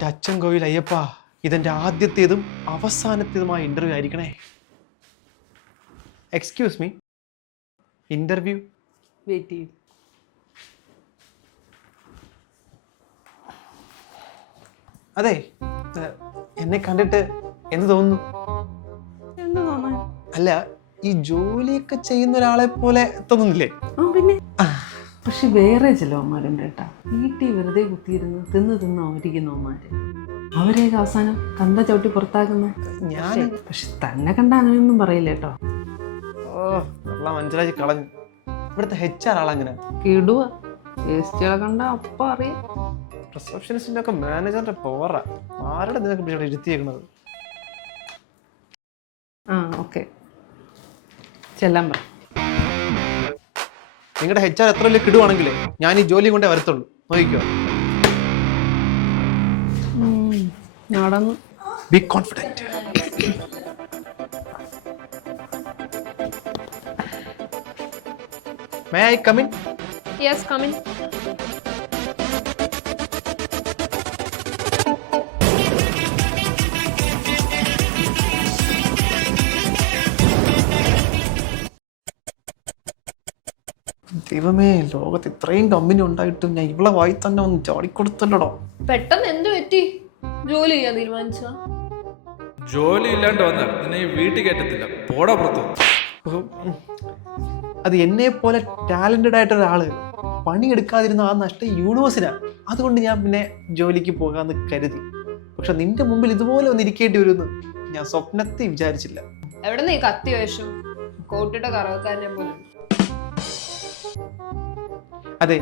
എൻ്റെ അച്ഛൻ കോവിൽ അയ്യപ്പ, ഇതെൻ്റെ ആദ്യത്തേതും അവസാനത്തേതുമായ ഇൻ്റർവ്യൂ ആയിരിക്കണേ. എക്സ്ക്യൂസ് മീ, ഇൻ്റർവ്യൂ വെയിറ്റ് ചെയ്യും. അതെ, എന്നെ കണ്ടിട്ട് എന്ത് തോന്നുന്നു? എന്ത് തോന്നാൻ? അല്ല, ഈ ജോലിയൊക്കെ ചെയ്യുന്ന ഒരാളെ പോലെ തോന്നുന്നില്ലേ? പിന്നെ പക്ഷെ വേറെ ചിലവന്മാരുണ്ട് കേട്ടാ, വീട്ടിൽ വെറുതെ കുത്തിയിരുന്ന് തിന്ന് അവരിക്കുന്നവന്മാര്, അവരെയൊക്കെ അവസാനം കണ്ട ചവിട്ടി പുറത്താക്കുന്ന. ഞാൻ പക്ഷെ തന്നെ കണ്ട അങ്ങനെയൊന്നും പറയില്ല കേട്ടോ. മനസ്സിലാക്കി കളഞ്ഞു. ഇവിടുത്തെ HR ആളങ്ങനെ കിടുക, വേസ്റ്റുകളെ കണ്ട അപ്പ അറിയാം. റിസപ്ഷനിസ്റ്റിന്റെ ഒക്കെ മാനേജറിന്റെ പോറാ. ആരുടെ നിനക്ക് ഇവിടെ ഇരുത്തിയേക്കുന്നത്? ഓക്കെ, ചെല്ലാൻ പറ. നിങ്ങളുടെ HR എത്ര വലിയ കിടുവാണെങ്കിലേ ഞാൻ ഈ ജോലി കൊണ്ടേ വരത്തുള്ളൂ. നോക്കിക്കോ. നടന്നു. B confident. May I come in? Yes, come in. ദൈവമേ, ലോകത്ത് ഇത്രയും കമ്പനി ഉണ്ടായിട്ടും ഞാൻ ഇവളെ വായി തന്നെ ഒന്ന് ചാടിക്കൊടുത്തല്ലോടോ. പെട്ടെന്ന് എന്ത് പറ്റി? ജോലി ചെയ്യാൻ തീരുമാനിച്ച? ജോലി ഇല്ലാണ്ട് വന്നാൽ നിന്നെ ഈ വീട്ടിൽ കയറ്റത്തില്ല. പോടാ പുറത്തു. അത് എന്നെ പോലെ ടാലന്റഡ് ആയിട്ടൊരാള് പണിയെടുക്കാതിരുന്ന ആ നഷ്ടം യൂണിവേഴ്സിനാ. അതുകൊണ്ട് ഞാൻ പിന്നെ ജോലിക്ക് പോകാന്ന് കരുതി. പക്ഷെ നിന്റെ മുമ്പിൽ ഇതുപോലെ ഒന്ന് ഇരിക്കേണ്ടി വരുമെന്ന് ഞാൻ സ്വപ്നത്തിൽ വിചാരിച്ചില്ല. എവിടെ നീ കത്തി വേഷം കോട്ടിട്ട കറവക്കാരനെ പോലെ? അതെ,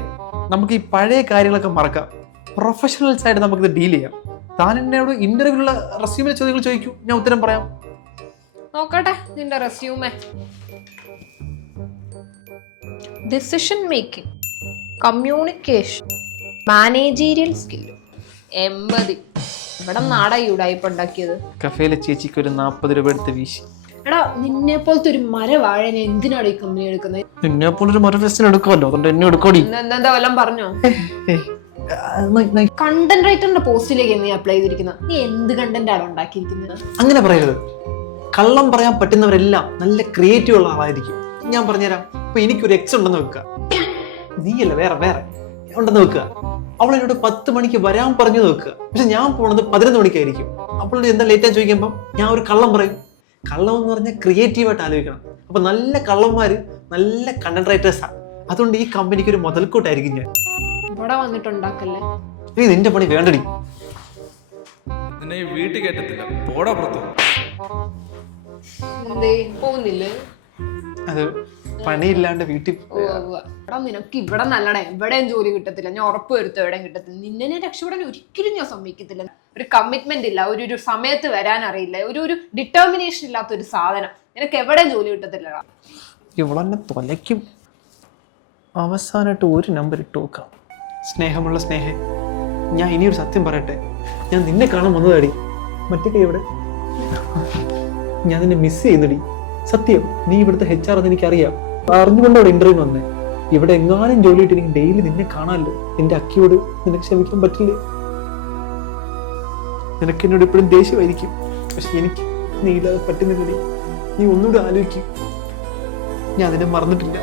നമുക്ക് ഈ പഴയ കാര്യങ്ങളൊക്കെ മറക്കാം. പ്രൊഫഷണൽസ് ആയിട്ട് നമുക്കിത് ഡീൽ ചെയ്യാം. താൻ എന്നോട് ഇന്റർവ്യൂലുള്ള റെസ്യൂമിലെ ചോദ്യങ്ങൾ ചോദിക്കൂ, ഞാൻ ഉത്തരം പറയാം. നോക്കട്ടെ നിന്റെ resume. Decision making, communication, managerial skill, empathy. ഇവിടെ നാടാ ഉടായ്പ ഉണ്ടാക്കിയത്. കഫേയിലെ ചേച്ചിക്ക് ഒരു 40 രൂപ എടുത്ത് വീശി. എടാ, നിന്നെ പോലത്തെ ഒരു മരവാഴ എന്തിനാണ് ഈ കമ്പനി എടുക്കുന്നത്? നിന്നെ പോലൊരു മറുവശത്തിന് എടുക്കുമല്ലോ, അതുകൊണ്ട് എന്നെ എടുക്കോടി. എന്താ വല്ലതും പറഞ്ഞോ? കണ്ടന്റ് റൈറ്ററിന്റെ പോസ്റ്റിലേക്ക് നീ അപ്ലൈ ചെയ്തിരിക്കുന്നത്. നീ എന്ത് കണ്ടന്റ് ആണ് ഉണ്ടാക്കിയിരിക്കുന്നത്? അങ്ങനെ പറയരുത്. കള്ളം പറയാൻ പറ്റുന്നവരെല്ലാം നല്ല ക്രിയേറ്റീവ് ഉള്ള ആളായിരിക്കും. ഞാൻ പറഞ്ഞുതരാം. ഇപ്പൊ എനിക്കൊരു എക്സ് ഉണ്ടെന്ന് വെക്കുക, നീയല്ല വേറെ ഉണ്ടെന്ന് വെക്കുക. അവൾ എന്നോട് 10 മണിക്ക് വരാൻ പറഞ്ഞു വെക്കുക. പക്ഷെ ഞാൻ പോണത് 11 മണിക്കായിരിക്കും. അവളോട് എന്താ ലേറ്റാന്ന് ചോദിക്കുമ്പോൾ ഞാൻ ഒരു കള്ളം പറയും. കള്ളം എന്ന് പറഞ്ഞാൽ ക്രിയേറ്റീവായിട്ട് ആലോചിക്കണം. അപ്പൊ നല്ല കള്ളന്മാര് നല്ല കണ്ടന്റ് റൈറ്റേഴ്സാണ്. അതുകൊണ്ട് ഈ കമ്പനിക്ക് ഒരു മുതൽക്കൂട്ടായിരിക്കും ഞാൻ. ഇവിടെ വന്നിട്ടുണ്ടാക്കല്ലേ. നീ നിന്റെ പണി വേണ്ടടി. നിന്നെ ഈ വീട്ടിൽ കയറ്റത്തില്ല. പോടാ പുറത്തു. എന്തേ പോകുന്നില്ലേ? അത് പണിയില്ലാണ്ട് വീട്ടിൽ. എടാ, നിനക്ക് ഇവിടെ നല്ലടേ, എവിടെയും ജോലി കിട്ടത്തില്ല. ഞാൻ ഉറപ്പ് വരുത്തും എവിടെയും കിട്ടത്തില്ല. നിന്നെ ഞാൻ രക്ഷപ്പെടാൻ ഒരിക്കലും ഞാൻ സമ്മതിക്കത്തില്ല. ഒരു കമ്മിറ്റ്മെന്റ് ഇല്ല, ഒരു സമയത്ത് വരാൻ അറിയില്ല, ഒരു ഡിറ്റർമിനേഷൻ ഇല്ലാത്ത ഒരു സാധനം. നിനക്ക് എവിടെയും ജോലി കിട്ടത്തില്ലടാ. ഇവളെന്നെ തൊലയ്ക്കും. അവസാനമായിട്ട് ഒരു നമ്പർ ഇട്ട് നോക്കാം. സ്നേഹമുള്ള സ്നേഹേ, ഞാൻ ഇനിയൊരു സത്യം പറയട്ടെ. ഞാൻ നിന്നെ കാണാൻ വന്നതാടി. മറ്റേ കൈ എവിടെ? ഞാൻ നിന്നെ മിസ് ചെയ്യുന്നടി. സത്യം, നീ ഇവിടുത്തെ HR എന്ന് എനിക്കറിയാം. അറിഞ്ഞുകൊണ്ട് അവിടെ ഇന്റർവ്യൂ വന്നേ. ഇവിടെ എങ്ങാനും ജോലി കിട്ടി എനിക്ക് ഡെയിലി നിന്നെ കാണാമല്ലോ. നിന്റെ അക്കിയോട് നിനക്ക് ക്ഷമിക്കാൻ പറ്റില്ലേ? നിനക്ക് എന്നോട് എപ്പോഴും ദേഷ്യമായിരിക്കും. പക്ഷെ എനിക്ക് നീ ഇല്ലാതെ പറ്റുന്നില്ലടി. നീ ഒന്നുകൂടെ ആലോചിക്കും. ഞാൻ നിന്നെ മറന്നിട്ടില്ല,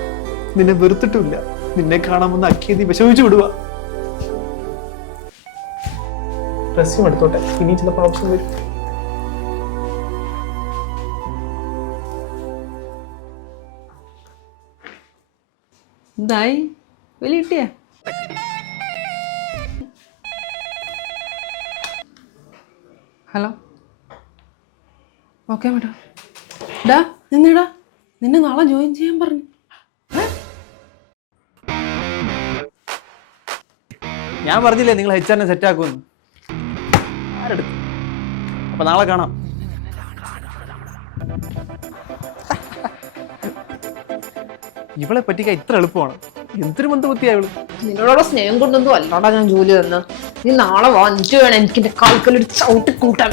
നിന്നെ വെറുത്തിട്ടുമില്ല. നിന്നെ കാണാമെന്ന് അക്കിയെ നീ വിഷമിച്ചു വിടുക. റെസ്യൂം എടുത്തോട്ടെ, ഇനി ചിലപ്പോൾ ഓപ്ഷൻ വരും. എന്തായി? വലിയ കിട്ടിയാ? Hello, okay madam. ഡാ നിന്നെടാ, നിന്നെ നാളെ ജോയിൻ ചെയ്യാൻ പറഞ്ഞു. ഞാൻ പറഞ്ഞില്ലേ നിങ്ങൾ HR സെറ്റ് ആക്കുമെന്ന്. ആരെടുത്തു? അപ്പൊ നാളെ കാണാം. ഇവളെ പറ്റിക്കാൻ ഇത്ര എളുപ്പമാണ്? എന്തൊരു മന്ദബുദ്ധിയാ ഇവള്. നിന്നോടോ സ്നേഹം കൊണ്ടൊന്നും അല്ലോടാ ഞാൻ ജോലി തന്ന. നീ നാളെ വാ, എന്നിട്ട് വേണം എനിക്ക് എന്റെ കാൽക്കലൊരു ചവിട്ടി കൂട്ടാൻ.